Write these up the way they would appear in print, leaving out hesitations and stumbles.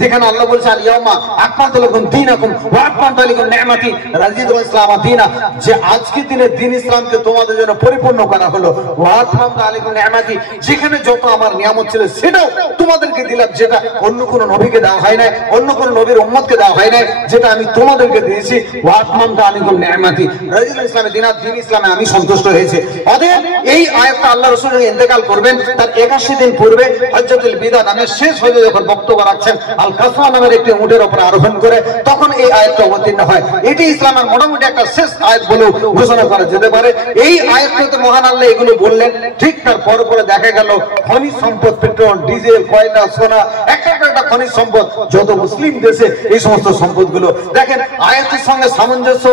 যেখানে আল্লাহ বলছে আল ইয়াউমা আকমালতু লাকুম দীনাকুম ওয়া আতমামতু আলাইকুম নি'মাতি রাদিতুল ইসলাম দীনা, যে আজকের দিনে দ্বীন ইসলামকে তোমাদের জন্য পরিপূর্ণ করা হলো। ওয়া আতমামতু আলাইকুম নি'মাতি, যেখানে যত আমার নিয়ামত ছিল সেটাও তোমাদেরকে দিলাম, যেটা অন্য কোন নবীকে দেওয়া হয় নাই, অন্য কোন নবীর উম্মতকে দেওয়া হয় নাই, যেটা আমি তোমাদেরকে দিয়েছি। ওয়া আতমামতু আলাইকুম নি'মাতি রাদিতুল ইসলাম দীনা, দ্বীন ইসলামে আমি সন্তুষ্ট হয়েছে। অতএব এই আয়াতটা আল্লাহ রাসূল যখন ইন্তেকাল করবেন তার 81 দিন পূর্বে হজ্জাতুল বিদা নামে শেষ হয়ে যখন বক্তব্য রাখছেন আল কাসওয়া নামের একটি উটের উপর আরোহণ করে, তখন এই আয়াতটা অবতীর্ণ হয়। এটি ইসলামের মোটামুটি একটা শেষ আয়াত বলে ঘোষণা করা যেতে পারে। এই আয়াতটাতে মহান আল্লাহ এগুলো বললেন, ঠিক তার পরে দেখা গেল খনিজ সম্পদ, পেট্রোল, ডিজেল, কয়লা, সোনা, একটা খনিজ সম্পদ যত মুসলিম দেশে এই সমস্ত সম্পদগুলো দেখেন আয়াতের সঙ্গে সামঞ্জস্য।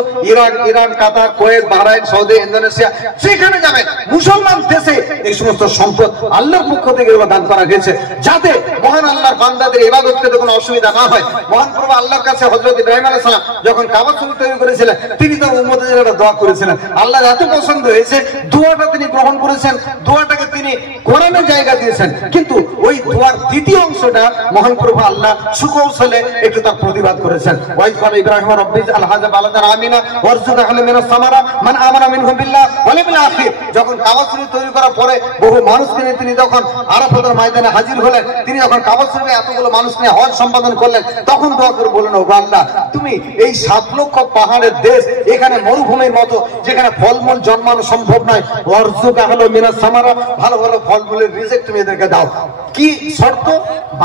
ইরান, কাতার, কুয়েত, বাহরাইন, সৌদি, ইন্দোনেশিয়া, যেখানে যাবেন মুসলমান দেশে এই সমস্ত সম্পদ আল্লাহর পক্ষ থেকে এগুলো দান করা গেছে, যাতে মহান আল্লাহর বান্দাদের ইবাদত করতে কোনো অসুবিধা না হয়। মহান প্রভু আল্লাহর কাছে হযরত ইব্রাহিম আলাইহিস সালাম যখন কাবা শরীফ তৈরি করেছিলেন, তিনি তার উম্মতের জন্য দোয়া করেছিলেন। আল্লাহ এত পছন্দ হয়েছে, দোয়াটা তিনি গ্রহণ করেছেন, দোয়াটাকে তিনি কোরআনের জায়গা দিয়েছেন। কিন্তু ওই দোয়ার দ্বিতীয় অংশটা মহান প্রভু আল্লাহ সুকৌশলে একটু তার প্রতিবাদ করেছেন। ওয়াইজ ক্বালা ইব্রাহিম রব্বিজ আল হাযা বালাদান আমিনা ওয়ারযুক আহলা মিনাস সামারা মান আমানা মিনহুম বিল্লাহ ওয়াল ইয়াউমিল আখির। যখন কাবা শরীফ তৈরি করার পরে বহু মানুষকে নিয়ে তিনি যখন আরাফাতের ময়দানে হাজির হলেন, তিনি যখন কাবা শরীফে এতগুলো মানুষ নিয়ে হজ সম্পাদন করলেন, তখন দোয়া করে বললেন, ও আল্লাহ, তুমি এই 7 লক্ষ পাহাড়ের দেশ, এখানে মরুভূমির মতো যেখানে ফলমূল জন্মানো সম্ভব নয়, ওয়ারযুক আহলা মিনাস সামারা, ভালো ভালো ফলমূলের রিজিক তুমি এদেরকে দাও। কি শর্ত?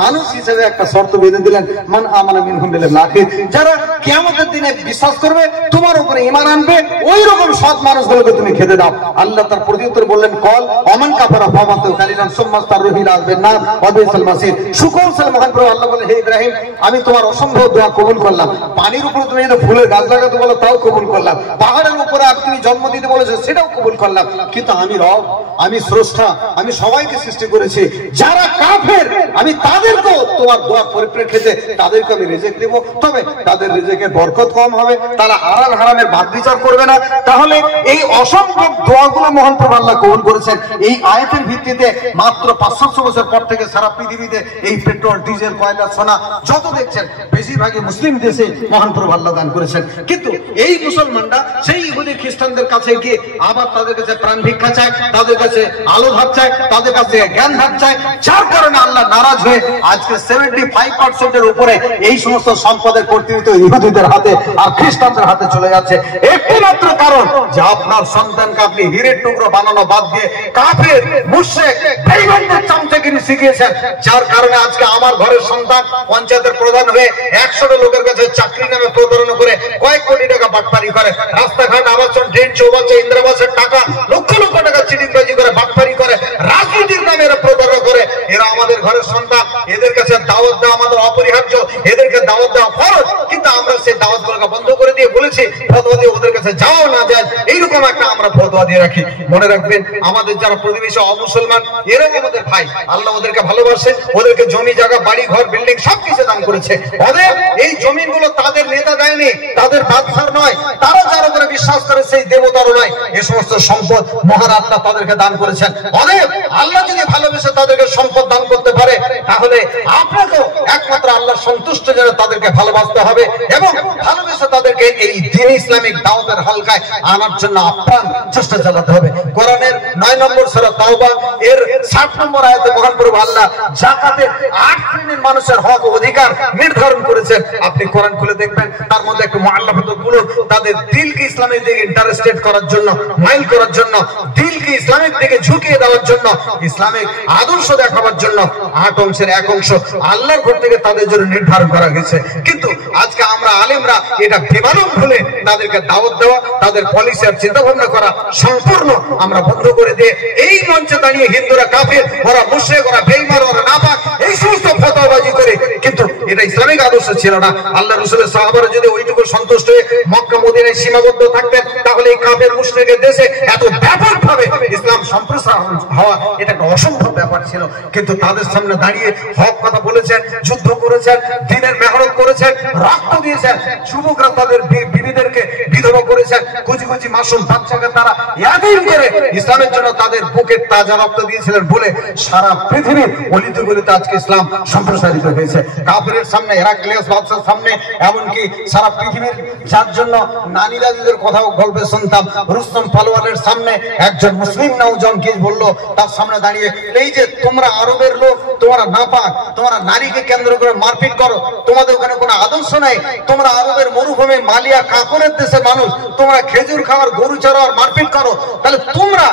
মানুষ হিসেবে একটা শর্ত বেঁধে দিলেন, মান আমানা মিনহুম বিল আখির, যারা কিয়ামতের দিনে বিশ্বাস করবে, তোমার উপরে ঈমান আনবে, ওই রকম সৎ মানুষগুলোকে তুমি খেতে দাও। আল্লাহ তার প্রত্যুত্তর বললেন, কল অমান কাফারা ফামাতু কালিলান সুম্মাস্তারুহি লাযবিন্নার ওয়া বিসাল মাসির। সুকৌশল মহান প্রভু আল্লাহ বলেন, হে ইব্রাহিম, আমি তোমার অসম্ভব দোয়া কবুল করলাম। পানির উপরে তুমি যদি ফুলের গাছ লাগাতে বলো তাও কবুল করলাম, পাহাড়ের উপরে তুমি জন্ম দিতে বলেছো সেটাও কবুল করলাম, কিন্তু আমি রব, আমি স্রষ্টা, আমি সবাইকে সৃষ্টি করেছি। যারা কাফের আমি তাদেরকেও তোমার দোয়ার পরিপ্রেক্ষিতে তাদেরকে আমি রিজিক দেব, তবে তাদের রিজিকের বরকত কম হবে, তারা হালাল হারামের বাদ বিচার করবে না। তাহলে এই অসম্ভব দোয়াগুলো মহান প্রভু আল্লাহ কবুল করেছেন। এই আয়াতের ভিত্তিতে মাত্র 500 বছর পর থেকে সারা পৃথিবীতে এই পেট্রোল, ডিজেল, কয়লা, সোনা যত দেখছেন বেশিরভাগই মুসলিম দেশে মহান প্রভু আল্লাহ দান করেছেন। কিন্তু এই মুসলমানরা সেই ইহুদি খ্রিস্টানদের কাছে গিয়ে আবার তাদের কাছে প্রাণ ভিক্ষা চায়, তাদের কাছে আলো ধার চায়, তাদের কাছে জ্ঞান ধার চায়, যার কারণে আল্লাহ নারাজ হয়ে আজকে 75% উপরে এই সমস্ত সম্পদের কর্তৃত্ব ইহুদিদের হাতে আর খ্রিস্টানদের হাতে চলে যাচ্ছে। একটি মাত্র কারণ, যে আপনার সন্তানকে আপনি হীরের টুকরো বানানো বাদ দিয়ে কাফের, মুশরিক, বেঈমানদের চামচাগিরি শিখিয়েছেন, যার কারণে আজকে আমার ঘরের সন্তান পঞ্চায়েতের প্রধান হয়ে 100টা লোকের কাছে চাকরি নামে প্রতারণা করে কয়েক কোটি টাকা বাটপারি করে, রাস্তাঘাট, আবাসন, ট্রেন, চৌবাচ্চা, ইন্দিরাবাসের টাকা লক্ষ লক্ষ টাকা চিটিংবাজি করে, বাটপারি করে, রাজনীতির নামে এরা প্রতারণা করে। এরা আমাদের ঘরের সন্তান, এদের কাছে দাওয়াত দেওয়া আমাদের অপরিহার্য, এদেরকে দাওয়াত দেওয়া ফরজ, কিন্তু আমরা সেই দাওয়াত গুলোকে বন্ধ করে দিয়ে বলেছি ফতোয়া দিয়ে ওদের কাছে যাও না যায়, এইরকম একটা আমরা ফতোয়া দিয়ে রাখি। মনে রাখবেন, আমাদের যারা প্রতিবেশী অমুসলমান এরাও আমাদের ভাই, আল্লাহ ওদেরকে ভালোবাসে, ওদেরকে জমি জায়গা, বাড়ি ঘর, বিল্ডিং সবকিছু দান করেছে। ওদের এই জমিগুলো তাদের নেতা দেয়নি, তাদের বাদশার নয়, তারা যার উপরে বিশ্বাস করে সেই দেবতারও নয়, এই সমস্ত সম্পদ মহান আল্লাহ তাদেরকে দান করেছেন। ওদের আল্লাহ যদি ভালোবেসে তাদেরকে সম্পদ দান করতে পারে, তাহলে আপনাকেও একমাত্র আল্লাহর সন্তুষ্ট যেন তাদেরকে ভালোবাসতে হবে এবং ভালোবেসে তাদেরকে এই দ্বীন ইসলামিক দাওয়াতের হালকায় আনার জন্য আপ্রাণ চেষ্টা চালাতে হবে। কোরআনের 9 নম্বর সূরা তাওবা এর 60 নম্বর আয়াতে মহান প্রভু আল্লাহ যাকাতের 8 শ্রেণীর মানুষের হক ও অধিকার নির্ধারণ করেছেন। আপনি কোরআন খুলে দেখবেন, তার মধ্যে একটু মুআল্লাফাতুল কুলুব, তাদের দিলকে ইসলামের দিকে ইন্টারেস্টেড করার জন্য, মাইল করার জন্য, দিলকে ইসলামের দিকে ঝুঁকিয়ে দেওয়ার জন্য, ইসলামিক আদর্শ দেখাবার জন্য 8 অংশের 1 অংশ আল্লাহর ঘর থেকে তাদের জন্য নির্ধারণ করা গেছে। কিন্তু আজকে আমরা আলেমরা এটা বেমালুম ভুলে তাদেরকে দাওয়াত দেওয়া, তাদের পলিসি আর চিন্তা ভাবনা করা সম্পূর্ণ আমরা বন্ধ করে দিয়ে এই মঞ্চে দাঁড়িয়ে হিন্দুরা কাফের, ওরা মুশরিক, ওরা বেঈমান, ওরা নাপাক, এই সমস্ত ফতোয়াবাজি করে, কিন্তু এটা ইসলামিক আদর্শ ছিল না। আল্লাহ রাসূলের সাহাবারা যদি ওইটুকু সন্তুষ্ট হয়ে মক্কা মদিনায় সীমাবদ্ধ থাকতেন, তাহলে এই কাফের মুশরিকের দেশে এত ব্যাপকভাবে ইসলাম সম্প্রসার হওয়া এটা একটা অসম্ভব ব্যাপার ছিল। কিন্তু তাদের সামনে দাঁড়িয়ে হক কথা বলেছেন, যুদ্ধ করেছেন, দ্বীনের মেহনত করেছেন, রক্ত দিয়েছেন, যুবকরা তাদের বিবিদেরকে বিধবা করেছেন, কুচি কুচি মাসুম বাচ্চাকে তারা ইয়াতিম করে ইসলামের জন্য তাদের বুকের তাজা রক্ত দিয়েছিলেন বলে সারা পৃথিবীর অলিতে গলিতে আজকে ইসলাম সম্প্রসারিত হয়েছে। কাফিরের সামনে, হেরাক্লিয়াস বাদশার সামনে, এমনকি সারা পৃথিবীর যার জন্য নানি দাদিদের কথাও গল্পে শুনতাম, রুস্তম পালোয়ানের সামনে একজন মুসলিম নওজওয়ান কি বললো তার সামনে দাঁড়িয়ে, এই যে তোমরা আরবের লোক, তোমরা নাপাক, তোমরা নারীকে কেন্দ্র করে মারপিট করো, তোমাদের ওখানে কোনো আদর্শ নাই, তোমরা আরবের মরুভূমি মালিয়া কাকনের দেশের মানুষ, তোমরা খেজুর খাওয়ার, গরু চড়াওয়ার মারপিট করো, তাহলে তোমরা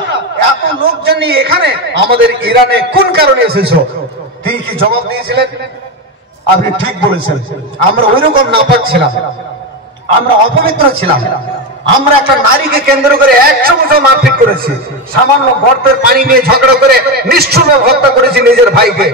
এত লোকজন নিয়ে এখানে আমাদের ইরানে কোন কারণে এসেছো? তিনি কি জবাব দিয়েছিলেন? আপনি ঠিক বলেছেন, আমরা ওইরকম নাপাক ছিলাম, আমরা অপবিত্র ছিলাম, আমরা একটা নারীকে কেন্দ্র করে 100 বছর মারপিট করেছি, সামান্য গর্তের পানি নিয়ে ঝগড়া করে নিষ্ঠুরভাবে হত্যা করেছি নিজের ভাইকে,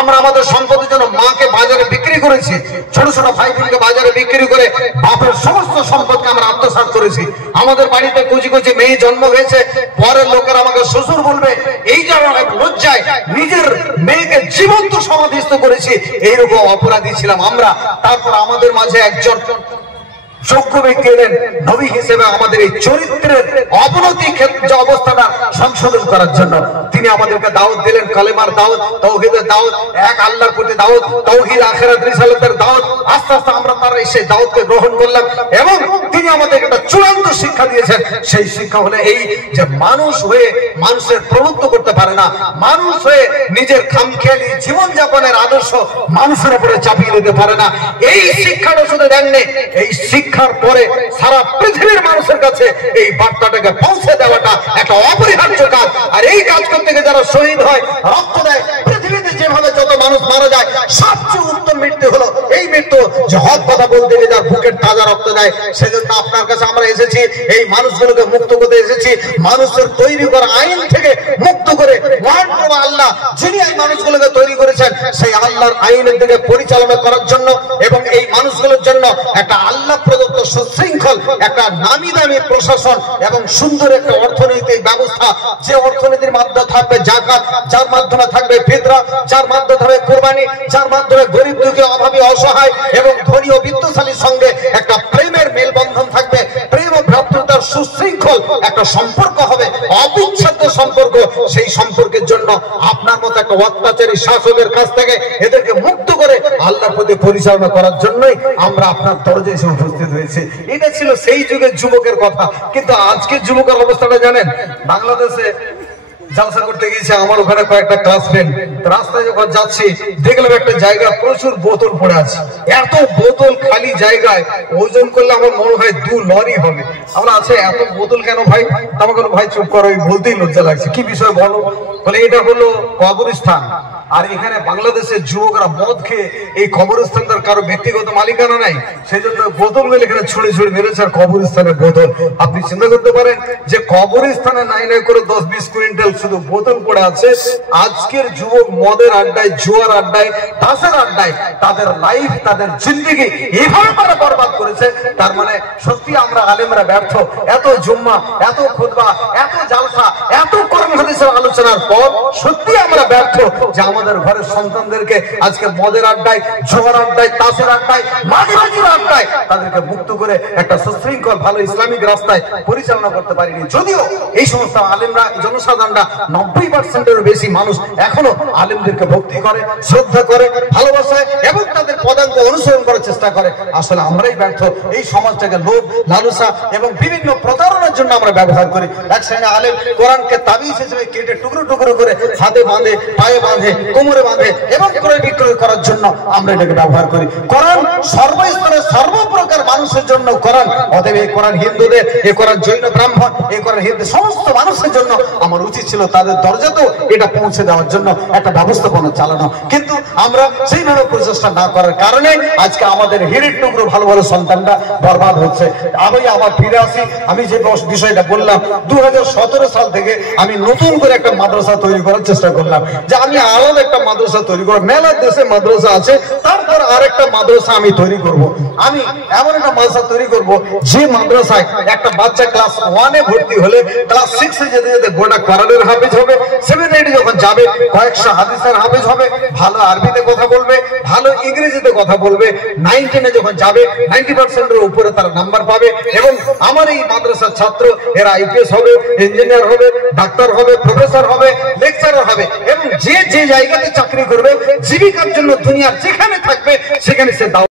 আমরা আমাদের সম্পদের জন্য মাকে বাজারে বিক্রি করেছি, ছোট ছোট ভাই বোনকে বাজারে বিক্রি করে বাপের সমস্ত সম্পদকে আমরা আত্মসাৎ করেছি, আমাদের বাড়িতে কুচি কুচি মেয়ে জন্ম হয়েছে, পরের লোকেরা আমাকে শ্বশুর বলবে, এই যে লজ্জায় নিজের মেয়েকে জীবন্ত সমাধিস্থ করেছি, এইরকম অপরাধী ছিলাম আমরা। তারপর আমাদের মাঝে একজন যোগ্য ব্যক্তি এলেন নবী হিসেবে আমাদের এই চরিত্রের অবনতি ক্ষেত্রে অবস্থাটা সংশোধন করার জন্য। তিনি আমাদেরকে দাওয়াত দিলেন, কালেমার দাওয়াত, তাওহীদের দাওয়াত, এক আল্লাহর প্রতি দাওয়াত, তাওহীদ আখিরাত রিসালাতের দাওয়াত। আস্তে আস্তে আমরা তার সেই দাওয়াতকে গ্রহণ করলাম এবং তিনি আমাদের একটা চূড়ান্ত শিক্ষা দিয়েছেন। সেই শিক্ষা হলো এই যে মানুষ হয়ে মানুষের প্রভুত্ব করতে পারে না, মানুষ হয়ে নিজের খামখেয়ালি জীবনযাপনের আদর্শ মানুষের উপরে চাপিয়ে দিতে পারে না। এই শিক্ষাটা শুধু দেননি, এই শিক্ষার পরে সারা পৃথিবীর মানুষের কাছে এই বার্তাটাকে পৌঁছে দেওয়াটা একটা অপরিহার্য কাজ। আর এই কাজ করতে গিয়ে যারা শহীদ হয়, রক্ত দেয়, পৃথিবীতে যেভাবে যত মানুষ মারা যায় সবচেয়ে উত্তম মৃত্যু হলো এই মৃত্যু, যে হক কথা বলতে গিয়ে যার বুকের তাজা রক্ত দেয়। সেজন্য আপনার কাছে আমরা এসেছি, এই মানুষগুলোকে মুক্ত করতে এসেছি, মানুষের তৈরি করা আইন থেকে মুক্ত করে মহান প্রভু আল্লাহ যিনি এই মানুষগুলোকে তৈরি করেছেন সেই আল্লাহর আইনের দিকে পরিচালনা করার জন্য এবং এই মানুষগুলোর জন্য একটা আল্লাহ প্রদত্ত সুশৃঙ্খল একটা নামি দামি প্রশাসন এবং সুন্দর একটা অর্থনৈতিক ব্যবস্থা, যে অর্থনীতির মাধ্যমে থাকবে জাকাত, যার মাধ্যমে থাকবে ফিতরা, যার মাধ্যমে থাকবে কোরবানি, যার মাধ্যমে গরিব দুঃখী অভাবী অসহায় এবং ধনী ও বিত্তশালীর সঙ্গে একটা প্রেমের মেলবন্ধন থাকবে, প্রেম ও ভ্রাতৃত্বের সুশৃঙ্খল একটা সম্পর্ক হবে, অবিচ্ছেদ্য সম্পর্ক। সেই সম্পর্কের জন্য আপনার মতো একটা অত্যাচারী শাসকের কাছ থেকে এদেরকে মুক্ত করে আল্লাহর প্রতি পরিচালনা করার জন্যই আমরা আপনার দরজায় এসে উপস্থিত হয়েছে। এটা ছিল সেই যুগের যুবকের কথা। কিন্তু আজকের যুবকের অবস্থাটা জানেন? বাংলাদেশে জলসা করতে গিয়েছে আমার ওখানে কয়েকটা ক্লাসমেট, রাস্তায় যখন যাচ্ছি দেখলাম একটা জায়গা প্রচুর বোতল পড়ে আছে, এত বোতল খালি জায়গায় ওজন করলে আমার মনে হয় 2 লরি হবে। আমরা আছে এত বোতল কেন ভাই? আমাকে ভাই চুপ করো, বলতেই লজ্জা লাগছে। কি বিষয় বলো? বলে এটা হলো কবরস্থান, আর এখানে বাংলাদেশের যুবকরা মদ খেয়ে এই কবরস্থানটার কারো ব্যক্তিগত মালিকানা নাই, সেই জন্য বোতলগুলো এখানে ছুড়ে ছুড়ে মেরেছে। আর কবরস্থানের বোতল, আপনি চিন্তা করতে পারেন যে কবরস্থানে নাই নাই করে 10-20 কুইন্টাল শুধু বোতল পড়ে আছে। আজকের যুবক মদের আড্ডায়, জুয়ার আড্ডায়, তাসের আড্ডায় তাদের লাইফ, তাদের জিন্দেগি এইভাবে তারা বরবাদ করেছে। তার মানে সত্যি আমরা আলেমরা ব্যর্থ। এত জুম্মা, এত খুতবা, এত জালসা, এত কোরআন হাদিসের আলোচনার পর সত্যি আমরা ব্যর্থ যে আমাদের ঘরের সন্তানদেরকে আজকে মদের আড্ডায়, জুয়ার আড্ডায়, তাসের আড্ডায়, মাঝামাঝির আড্ডায় তাদেরকে মুক্ত করে একটা সুশৃঙ্খল ভালো ইসলামিক রাস্তায় পরিচালনা করতে পারিনি। যদিও এই সমস্ত আলেমরা, জনসাধারণরা 90%-এরও বেশি মানুষ এখনো আলেমদেরকে ভক্তি করে, শ্রদ্ধা করে, ভালোবাসে এবং তাদের পদাঙ্ক অনুসরণ করার চেষ্টা করে। আসলে আমরাই ব্যর্থ। এই সমাজটাকে লোভ, লালসা এবং বিভিন্ন প্রতারণার জন্য আমরা ব্যবহার করি। এক শ্রেণী আলেম কোরআনকে তাবিজ হিসেবে কেটে টুকরো টুকরো করে হাতে বাঁধে, পায়ে বাঁধে, কোমরে বাঁধে এবং ক্রয় বিক্রয় করার জন্য আমরা এটাকে ব্যবহার করি। কোরআন সর্বস্তরের সর্বপ্রকার মানুষের জন্য কোরআন। অতএব এই কোরআন হিন্দুদের, এই কোরআন জৈন ব্রাহ্মণ, এই কোরআন হিন্দু সমস্ত মানুষের জন্য আমার উচিত ছিল তাদের দরজাতেও এটা পৌঁছে দেওয়ার জন্য একটা ব্যবস্থাপনা চালানো। কিন্তু আমরা সেইভাবে প্রচেষ্টা না করার কারণে আজকে আমাদের হিরের টুকরো ভালো ভালো সন্তানরা বরবাদ হচ্ছে। আমি আবার ফিরে আসি, আমি যে বিষয়টা বললাম 2017 সাল থেকে আমি নতুন করে একটা মাদ্রাসা তৈরি করার চেষ্টা করলাম, যে আমি আলাদা একটা মাদ্রাসা তৈরি করব। মেলা দেশে মাদ্রাসা আছে, তারপর আরেকটা মাদ্রাসা আমি তৈরি করব। আমি এমন একটা মাদ্রাসা তৈরি করব যে মাদ্রাসায় একটা বাচ্চা ক্লাস 1 এ ভর্তি হলে ক্লাস 6 এ যেতে যেতে গোটা কোরআনের হাফেজ হবে, 7 8 যখন যাবে কয়েকশো হাদিসের হাফেজ হবে, ভালো আরবিতে কথা বলবে, ভালো ইংরেজিতে কথা বলবে, 9 10 এ যখন যাবে 90% এর উপরে তার নাম্বার পাবে। এবং আমার এই মাদ্রাসার ছাত্র এরা আইপিএস হবে, ইঞ্জিনিয়ার হবে, ডাক্তার হবে, প্রফেসর হবে, লেকচারার হবে, এবং যে যে জায়গাতে চাকরি করবে জীবিকার জন্য দুনিয়ার যেখানে থাকবে সেখানে সে